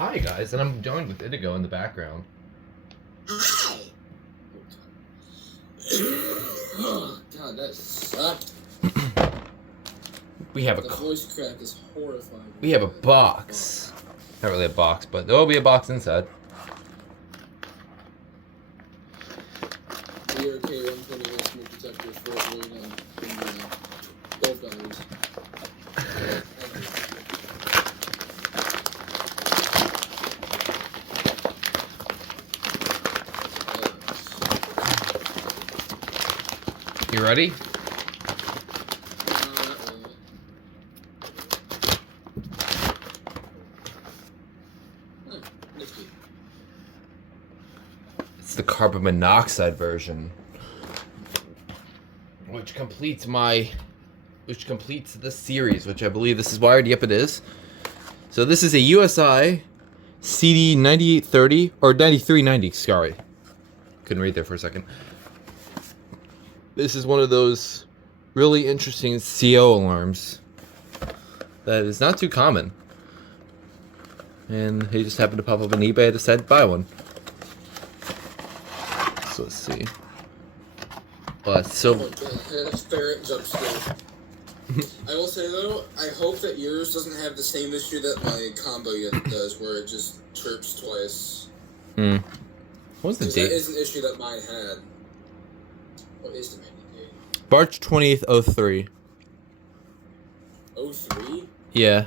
Hi guys, and I'm joined with Indigo in the background. Hi! Oh god, that sucked. We have a The voice crack is horrifying. we have a box. Not really a box, but there will be a box inside. The AK-120 smoke detector for both batteries. You ready? It's the carbon monoxide version, which completes the series, which I believe this is wired. Yep, it is. So this is a USI CD-9830 or 9390. Sorry, couldn't read there for a second. This is one of those really interesting CO alarms that is not too common. And they just happened to pop up on eBay. I decided to buy one. So let's see. Oh, so. Oh my god, ferret jump scare. I will say though, I hope that yours doesn't have the same issue that my combo unit does, where it just chirps twice. What was the date? That is an issue that mine had. What is the manual date? March 20th, 03. 03? Yeah.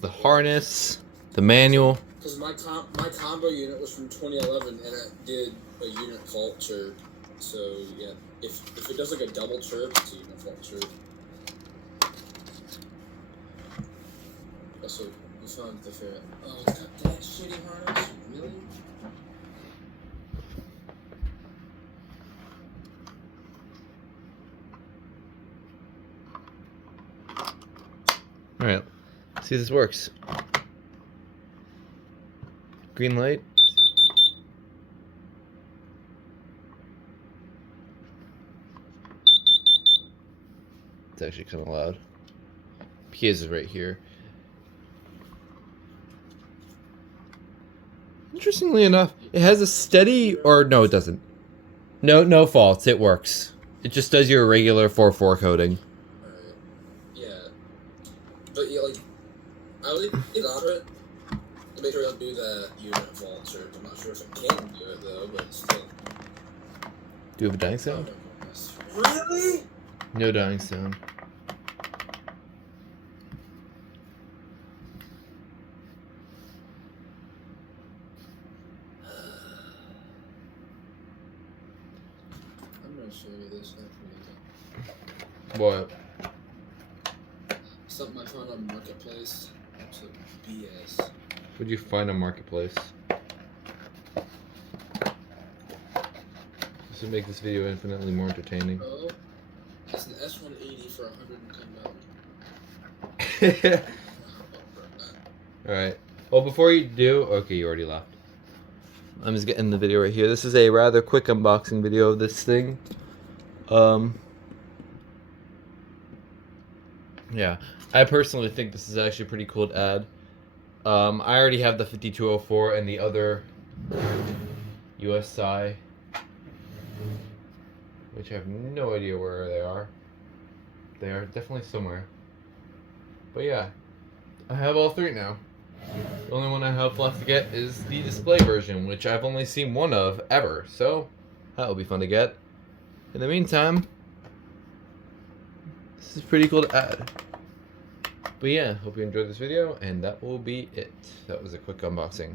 The harness, the manual. Because my combo unit was from 2011, and it did a unit fault chirp. So yeah, if it does like a double chirp, it's a unit fault chirp. Also, we found the ferret. Oh, it's got that shitty harness? Really? Alright, see if this works. Green light. It's actually kind of loud. PA is right here. Interestingly enough, it has a steady, or no, it doesn't. No faults. It works. It just does your regular 4/4 coding. Alright. Yeah. But yeah, like, I would get on it to make sure it'll do that unit fault chirp. I'm not sure if it can do it though, but still. Do you have a dying sound? Really? No dying sound. I'm gonna show you this after What? something I found on Marketplace. Absolute BS. What'd you find on Marketplace? This would make this video infinitely more entertaining. Oh, it's an S180 for $110. Alright. Well, before you do... Okay, you already left. I'm just getting the video right here. This is a rather quick unboxing video of this thing. Yeah. I personally think this is actually pretty cool to add. I already have the 5204 and the other USI, which I have no idea where they are. They are definitely somewhere. But yeah, I have all three now. The only one I have left to get is the display version, which I've only seen one of ever, so that will be fun to get. In the meantime, this is pretty cool to add. But yeah, hope you enjoyed this video, and that will be it. That was a quick unboxing.